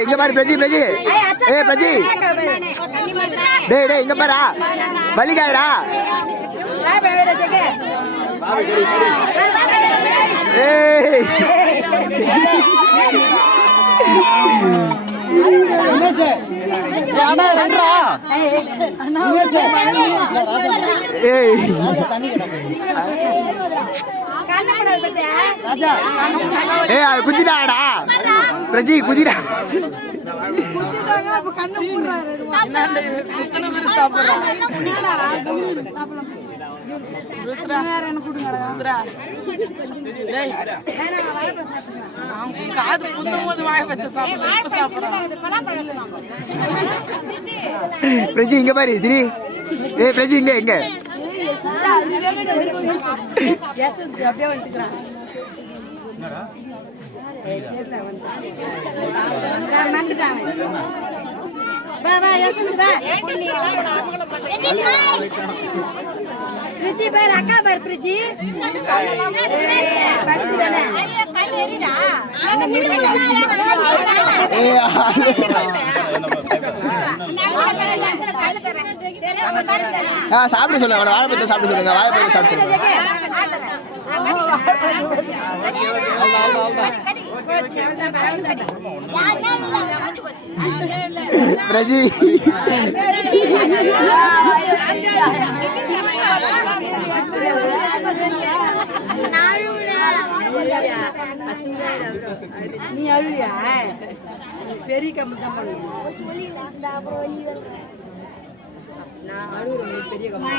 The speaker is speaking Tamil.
இங்க பாரு பிரஜி பிரஜி பிரஜி டேய் டேய் இங்க பாரா வலிக்காதடா குதிடாடா பிரஜி குதிடா காது புதும் போது வாய் பத்து சாப்பிடுறேன். பிரஜி இங்க பாரு சரி பிரஜி இங்க எங்க பிரிஜி பேர் அக்கா பேர் பிரிஜி சாப்பிட சொல்லுங்க அவனை வாழைப்பழத்தை சாப்பிட சொல்லுங்க வாழைப்பழத்தை சாப்பிட சொல்லுங்க பிரஜி நீ அழுவியா பெரிய கம்பு தான் நான் அழுகுறேன் பெரிய கம்பு